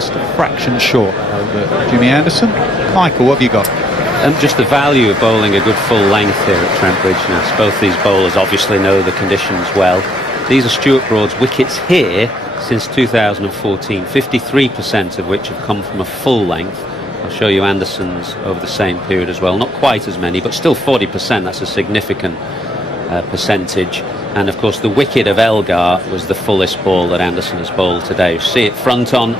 just a fraction short over Jimmy Anderson. Michael, what have you got? Just the value of bowling a good full length here at Trent Bridge now. Both these bowlers obviously know the conditions well. These are Stuart Broad's wickets here since 2014, 53% of which have come from a full length. I'll show you Anderson's over the same period as well. Not quite as many, but still 40%. That's a significant percentage. And of course the wicket of Elgar was the fullest ball that Anderson has bowled today. You see it front on,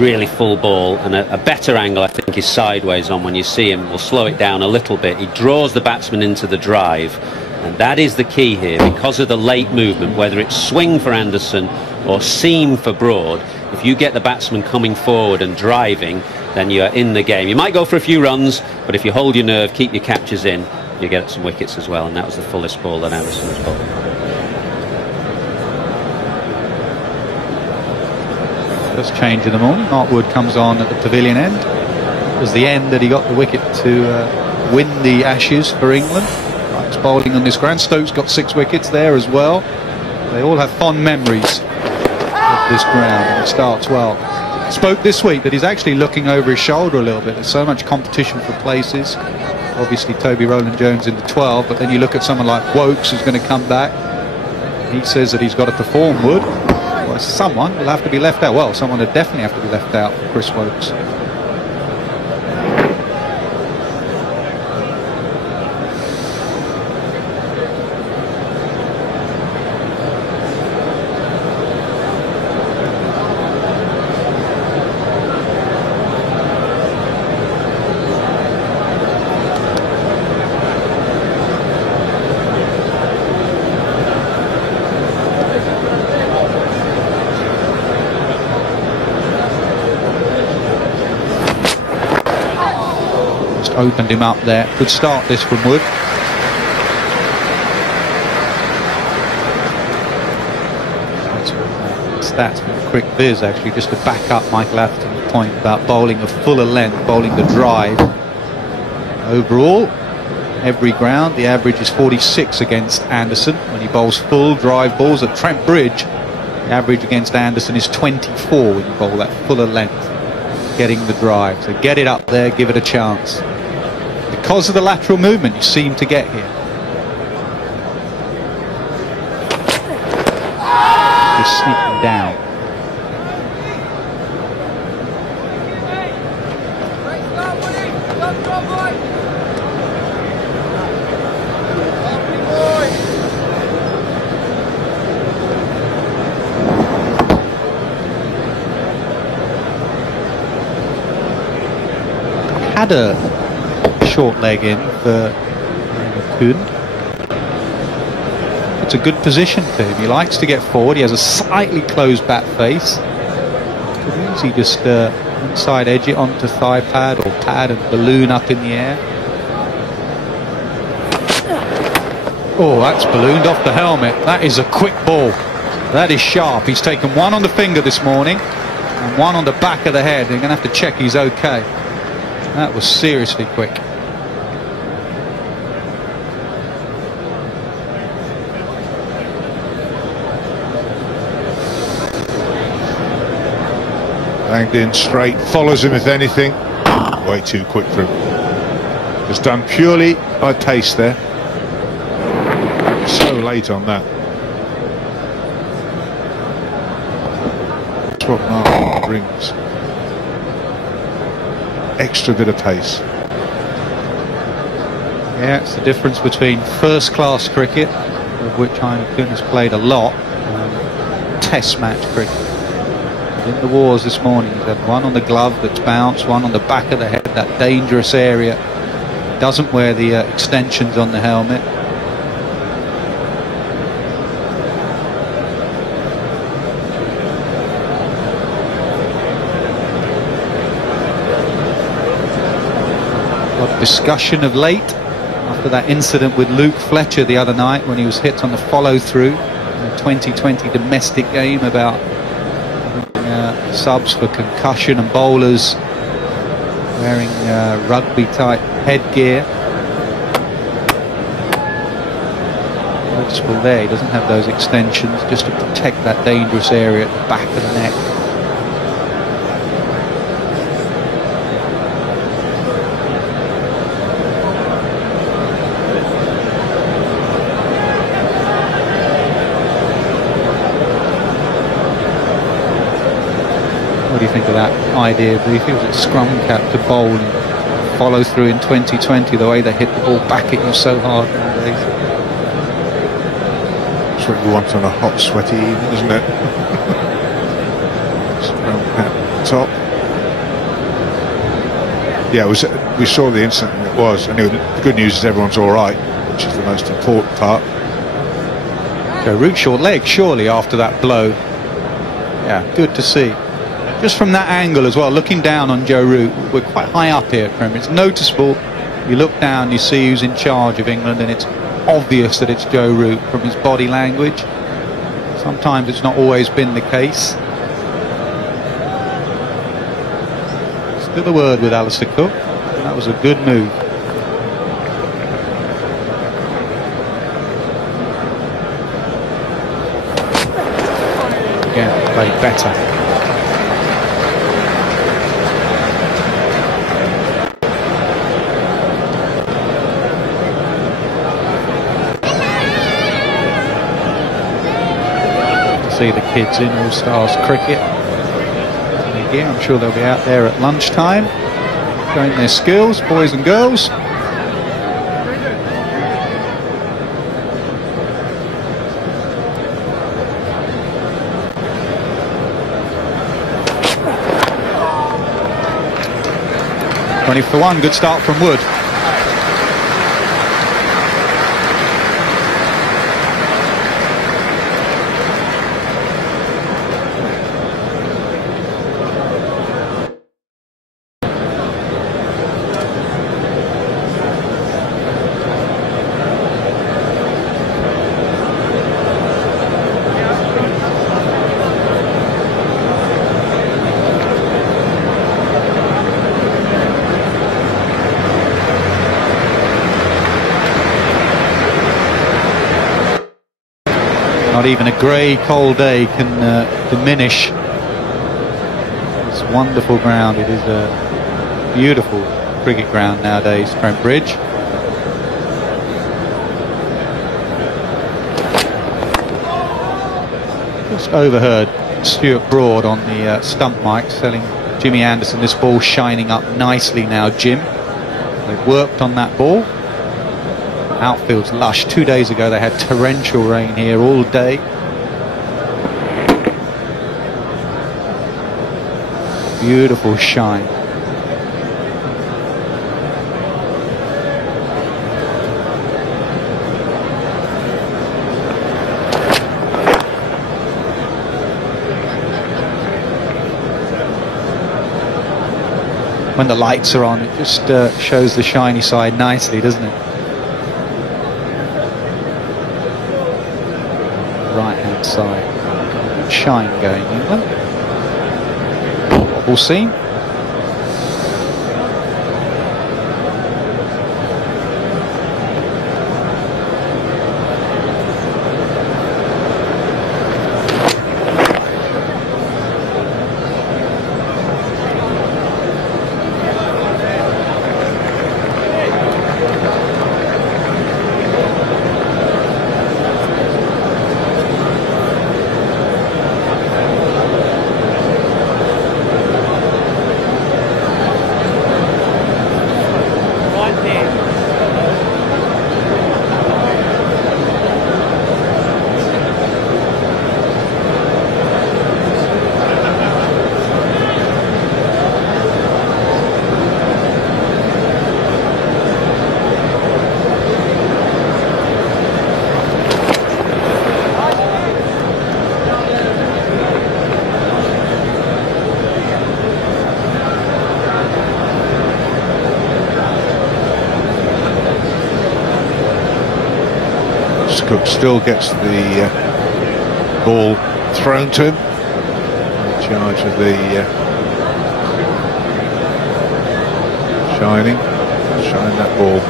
really full ball, and a better angle I think is sideways on when you see him. We'll slow it down a little bit. He draws the batsman into the drive, and that is the key here because of the late movement, whether it's swing for Anderson or seam for Broad. If you get the batsman coming forward and driving, then you're in the game. You might go for a few runs, but if you hold your nerve, keep your catches in, you get some wickets as well, and that was the fullest ball that Anderson has bowled. First change in the morning. Mark Wood comes on at the pavilion end. It was the end that he got the wicket to win the Ashes for England. Likes bowling on this ground. Stokes got 6 wickets there as well. They all have fond memories of this ground, and it starts well. Spoke this week that he's actually looking over his shoulder a little bit. There's so much competition for places. Obviously Toby Rowland-Jones in the 12, but then you look at someone like Wokes who's going to come back. He says that he's got to perform, Wood. Well, someone will have to be left out. Well, someone will definitely have to be left out for Chris Wokes. Opened him up there. Good start this from Wood. Stats from a quick viz actually, just to back up Michael Atherton's point about bowling a fuller length, bowling the drive. Overall, every ground, the average is 46 against Anderson. When he bowls full drive balls at Trent Bridge, the average against Anderson is 24 when you bowl that fuller length, getting the drive. So get it up there, give it a chance. Because of the lateral movement you seem to get here. He's sneaking down. Had a short leg in for Kuhn. It's a good position for him. He likes to get forward. He has a slightly closed bat face. Could easily just inside edge it onto thigh pad or pad and balloon up in the air. Oh, that's ballooned off the helmet. That is a quick ball. That is sharp. He's taken one on the finger this morning and one on the back of the head. They're going to have to check he's okay. That was seriously quick. Banged in straight, follows him if anything. Way too quick for him. Just done purely by pace there. So late on that. That's what Mark brings. Extra bit of pace. Yeah, it's the difference between first-class cricket, of which Heineken has played a lot, and test match cricket. In the wars this morning, he's had one on the glove that's bounced, one on the back of the head, that dangerous area. Doesn't wear the extensions on the helmet. Got discussion of late after that incident with Luke Fletcher the other night when he was hit on the follow-through in the 2020 domestic game about subs for concussion and bowlers wearing rugby-type headgear. Noticeable there, he doesn't have those extensions just to protect that dangerous area at the back of the neck. What do you think of that idea? Do you feel it's scrum cap to bowl and follow through in 2020 the way they hit the ball back at you so hard nowadays? That's what you want on a hot, sweaty evening, isn't it? Scrum cap top. Yeah, we saw the incident, and it was. Anyway, the good news is everyone's all right, which is the most important part. Joe Root short leg, surely, after that blow. Yeah, good to see. Just from that angle as well, looking down on Joe Root, we're quite high up here at Premier. It's noticeable. You look down, you see who's in charge of England, and it's obvious that it's Joe Root from his body language. Sometimes it's not always been the case. Still a word with Alistair Cook. That was a good move. Again, played better. See the kids in All Stars cricket. Again, I'm sure they'll be out there at lunchtime showing their skills, boys and girls. Twenty for one, good start from Wood. Not even a grey, cold day can diminish this wonderful ground. It is a beautiful cricket ground nowadays, Trent Bridge. Just overheard Stuart Broad on the stump mic telling Jimmy Anderson this ball shining up nicely now, Jim. They've worked on that ball. Outfield's lush. 2 days ago they had torrential rain here all day. Beautiful shine. When the lights are on, it just shows the shiny side nicely, doesn't it? Right-hand side. Shine going, England. Wobble seam. Cook still gets the ball thrown to him, in charge of the shine that ball.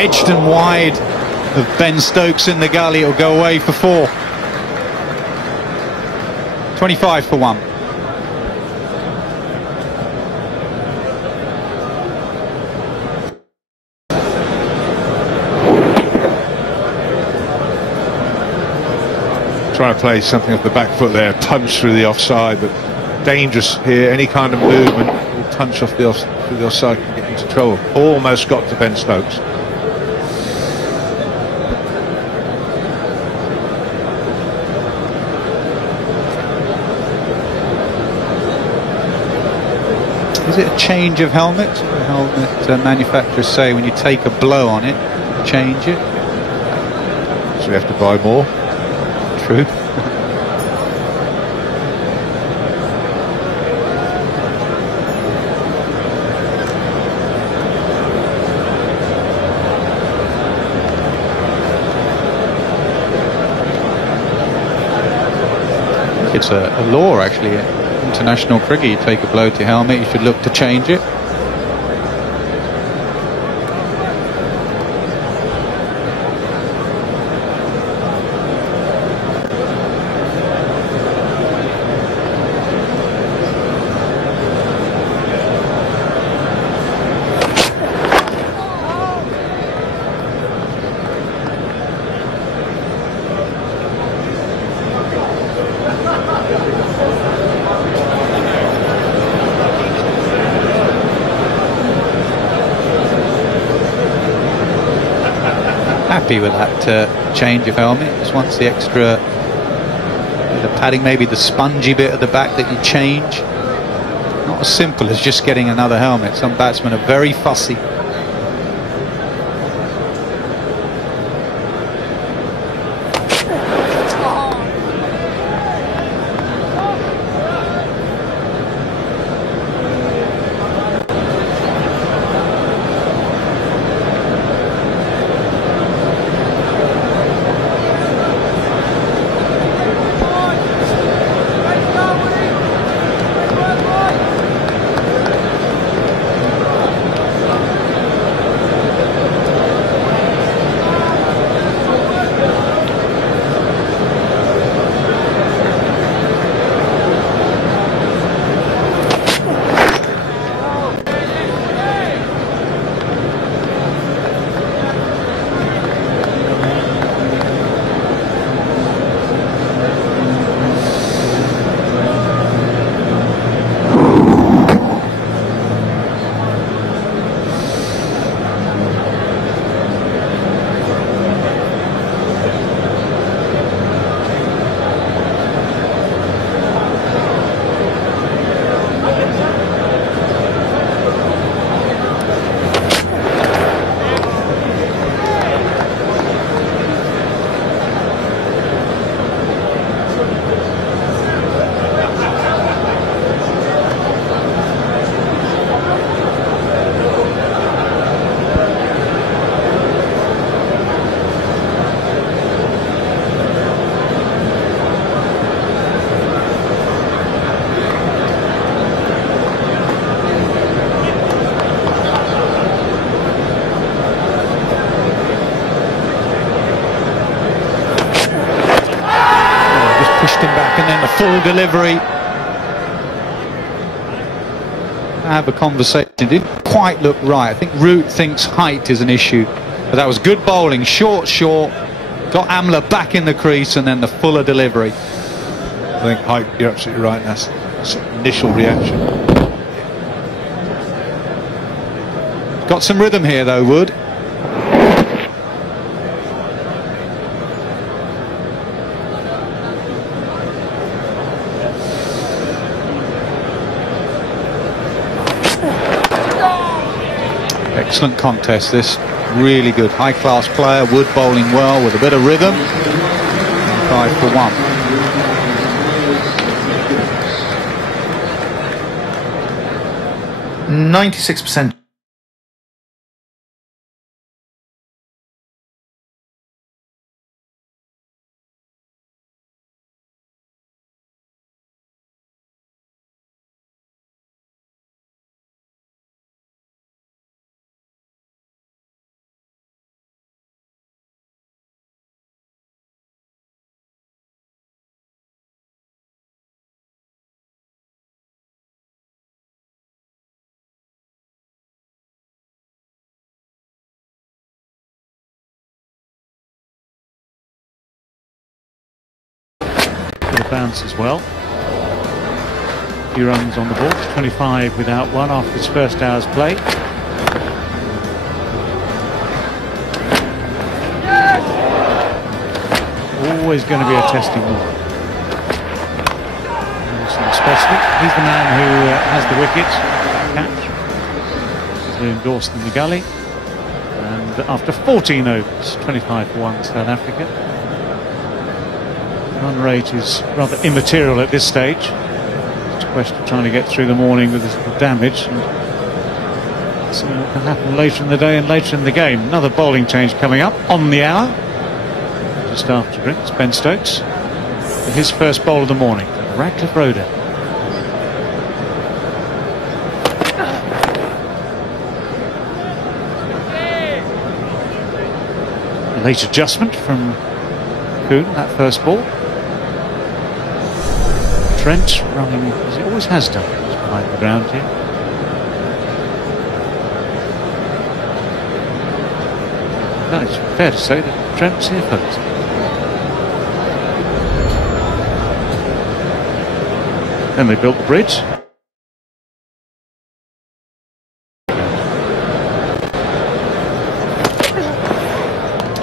edged and wide of Ben Stokes in the gully. It'll go away for 4. 25 for 1. Trying to play something off the back foot there, punch through the offside, but dangerous here. Any kind of movement will punch off through the offside, can get into trouble. Almost got to Ben Stokes. Is it a change of helmet? The helmet manufacturers say when you take a blow on it, change it. So we have to buy more. True. It's a law actually. International cricket, you take a blow to your helmet, you should look to change it. Happy with that change of helmet. Just wants the extra the padding, maybe the spongy bit at the back that you change. Not as simple as just getting another helmet. Some batsmen are very fussy. And then the full delivery. I have a conversation. It didn't quite look right. I think Root thinks height is an issue, but that was good bowling. Short, got Amla back in the crease, and then the fuller delivery. I think height, you're absolutely right. That's initial reaction. Got some rhythm here though, Wood. Excellent contest this, really good, high-class player. Wood bowling well with a bit of rhythm. 5 for 1. 96% bounce as well. A few runs on the board, 25 without one after his first hour's play. Always going to be a testing ball. Especially, he's the man who has the wicket catch. He's endorsed in the gully. And after 14 overs, 25 for 1 South Africa. Run rate is rather immaterial at this stage. It's a question of trying to get through the morning with this little damage and see what can happen later in the day and later in the game. Another bowling change coming up on the hour. Just after it, it's Ben Stokes for his first bowl of the morning. Radcliffe Road. Late adjustment from Kuhn, that first ball. Trent running as he always has done behind the ground here. No, it's fair to say that Trent's here first. Then they built the bridge.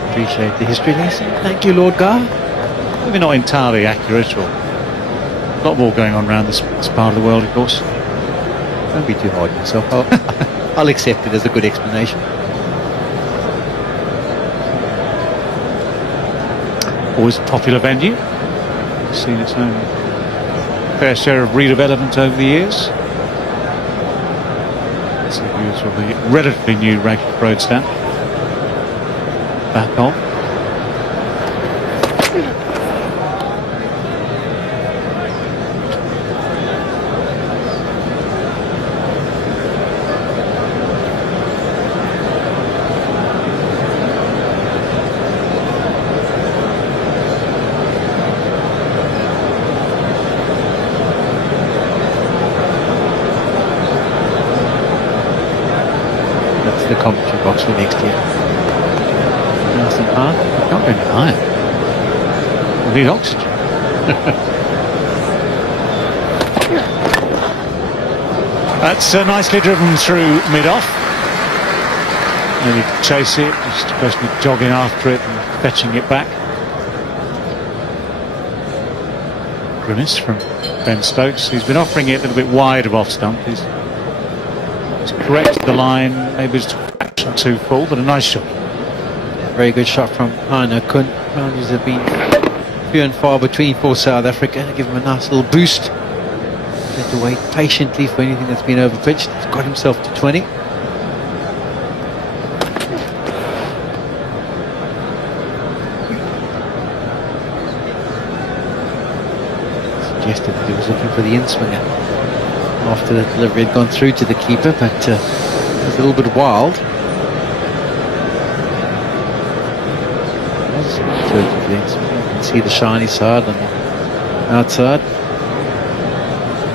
Appreciate the history lesson. Thank you, Lord Gar. Maybe not entirely accurate, or a lot more going on around this part of the world, of course. Don't be too hard on yourself. I'll accept it as a good explanation. Always a popular venue. It's seen its own fair share of redevelopment over the years. That's the views of the relatively new Radcliffe Road stand. Back on. That's the commentary box for next year. Nothing high. Not going higher. We need oxygen. That's nicely driven through mid-off. No need to chase it, just a question of jogging after it and fetching it back. Grimace from Ben Stokes. He's been offering it a little bit wide of off stump. He's corrected the line, maybe just a fraction too full, but a nice shot. Very good shot from Heine Kuhn. Boundaries have been few and far between for South Africa. Give him a nice little boost. Had to wait patiently for anything that's been overpitched. He's got himself to 20. Suggested that he was looking for the in-swinger after the delivery had gone through to the keeper, but it was a little bit wild. You can see the shiny side on the outside.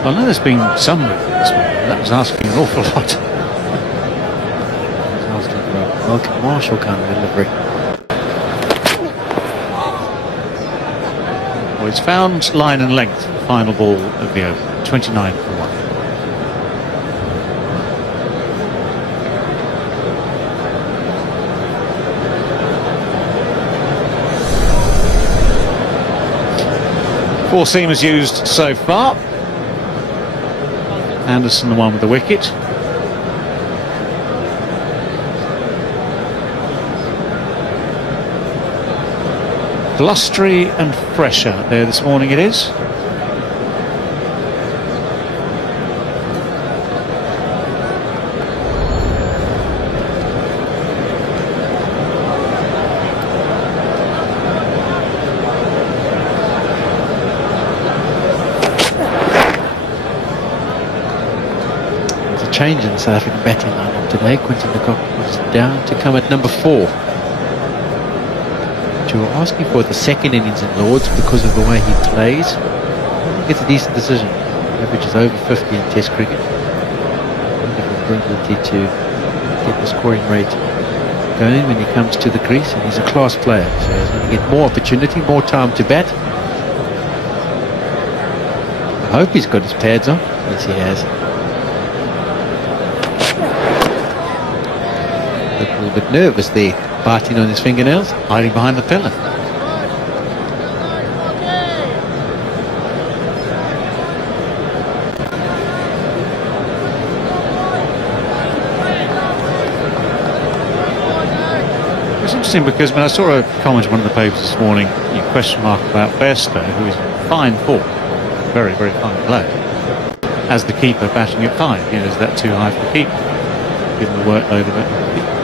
I know there's been some movement this morning. That was asking an awful lot. Asking for a Malcolm Marshall kind of delivery. Well, it's found line and length for the final ball of the over. 29 for 1. Four seamers used so far. Anderson the one with the wicket. Blustery and fresher there this morning it is. Change in the South African batting lineup today. Quinton de Kock was down to come at number 4. But you were asking for the second innings in Lords because of the way he plays. I think it's a decent decision. Average is over 50 in Test cricket. Wonderful ability to get the scoring rate going when he comes to the crease, and he's a class player, so he's going to get more opportunity, more time to bat. hope he's got his pads on. Yes, he has. Looked a little bit nervous there, biting on his fingernails. Hiding behind the pillar. It's interesting because when I saw a comment in one of the papers this morning, question mark about Bairstow, who is fine form, very, very fine player, as the keeper batting at 5. Is that too high for the keeper, given the workload of it?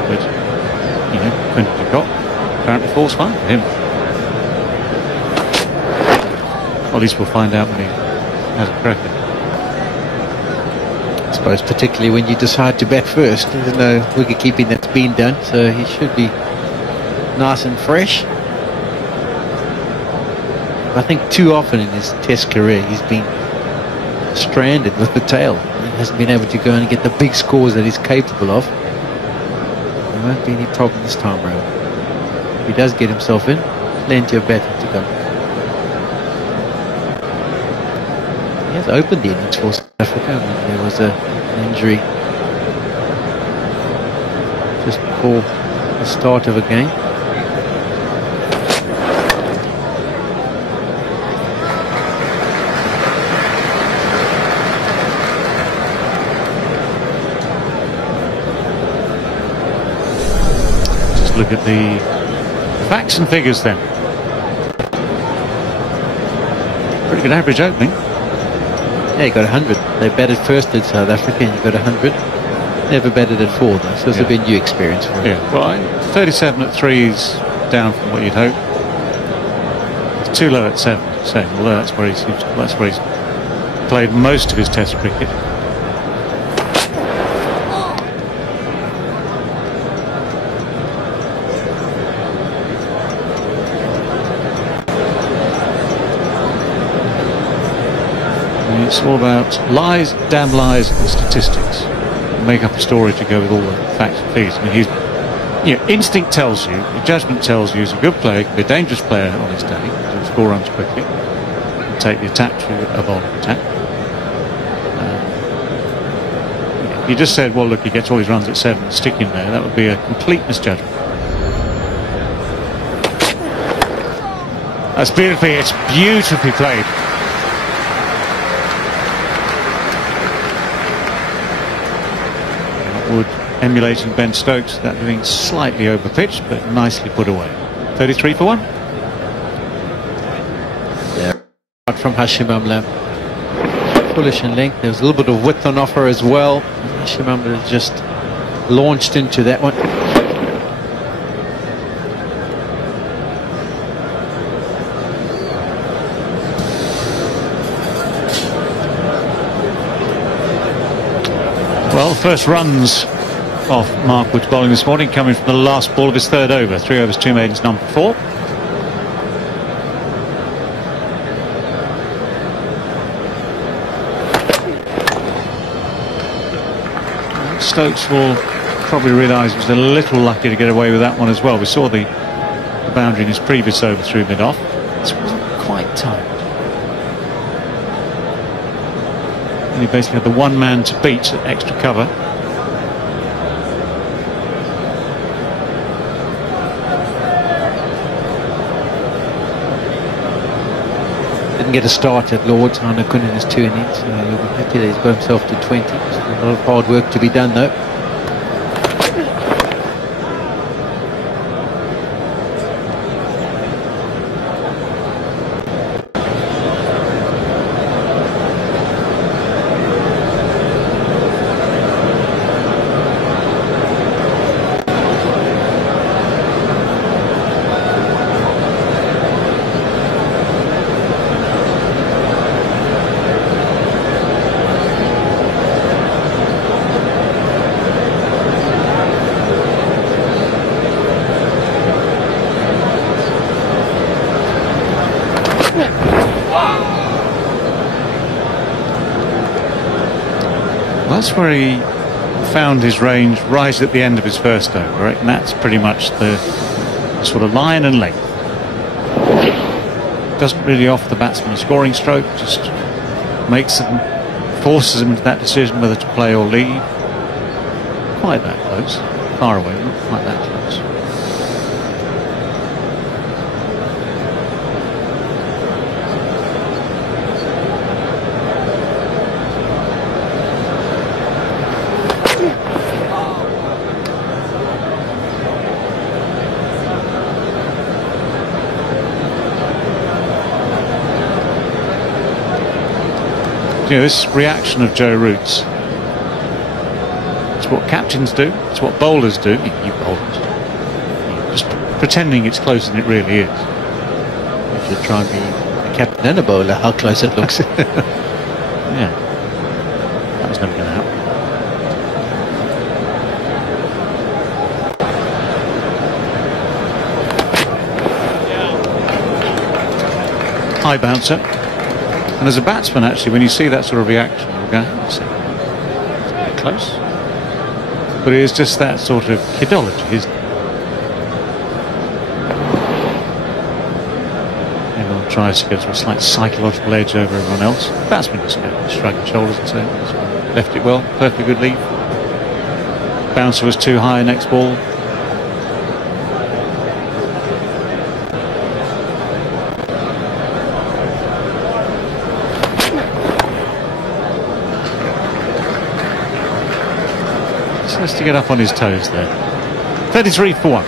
But, Quinton de Kock apparently falls fine for him. Well, at least we'll find out when he has a crack. I suppose particularly when you decide to bat first, there's no wicket keeping that's been done, so he should be nice and fresh. I think too often in his Test career he's been stranded with the tail. He hasn't been able to go and get the big scores that he's capable of. There won't be any problem this time around. If he does get himself in, plenty of batting to come. He has opened the innings for South Africa when there was an injury just before the start of a game. Look at the facts and figures then. Pretty good average opening. Yeah, he got 100. They batted first in South Africa and he got 100. Never batted at 4 though, so this will be a new experience for him. Yeah, well, 37 at 3 is down from what you'd hope. It's too low at 7, although that's where he's played most of his Test cricket. It's all about lies, damn lies, and statistics. Make up a story to go with all the facts and figures. I mean, instinct tells you, your judgment tells you he's a good player, he can be a dangerous player on his day, to score runs quickly, and take the attack through a bowling attack. If you just said, well, look, he gets all his runs at 7 and stick him there, that would be a complete misjudgment. It's beautifully played. Wood emulating Ben Stokes, that being slightly over pitched but nicely put away. 33 for 1. Yeah, from Hashim Amla. Foolish in length. There was a little bit of width on offer as well. Hashim Amla just launched into that one. Well, first runs off Mark Wood's bowling this morning coming from the last ball of his 3rd over. 3 overs, 2 maidens, number 4. Stokes will probably realise he was a little lucky to get away with that one as well. We saw the boundary in his previous over through mid-off. This wasn't quite timed. And he basically had the one man to beat at extra cover. Didn't get a start at Lord's. Hana Kun in his 2 innings. So he'll be happy that he's got himself to 20. Still a lot of hard work to be done though. That's where he found his range right at the end of his first over, right? And that's pretty much the sort of line and length. Doesn't really offer the batsman a scoring stroke, just forces them into that decision whether to play or leave. Quite that close, far away, not quite that close. You know, this reaction of Joe Root's, it's what captains do, it's what bowlers do. You bowlers, just pretending it's closer than it really is. You should try and be a captain and a bowler, how close it looks. Yeah, that was never going to happen. High bouncer. And as a batsman, actually, when you see that sort of reaction, you go, it's close. But it is just that sort of kidology, isn't it? Everyone tries to get to a slight psychological edge over everyone else. Batsman just shrug his shoulders and say, left it well, perfectly good lead. Bouncer was too high, next ball. Just to get up on his toes there. 33 for 1.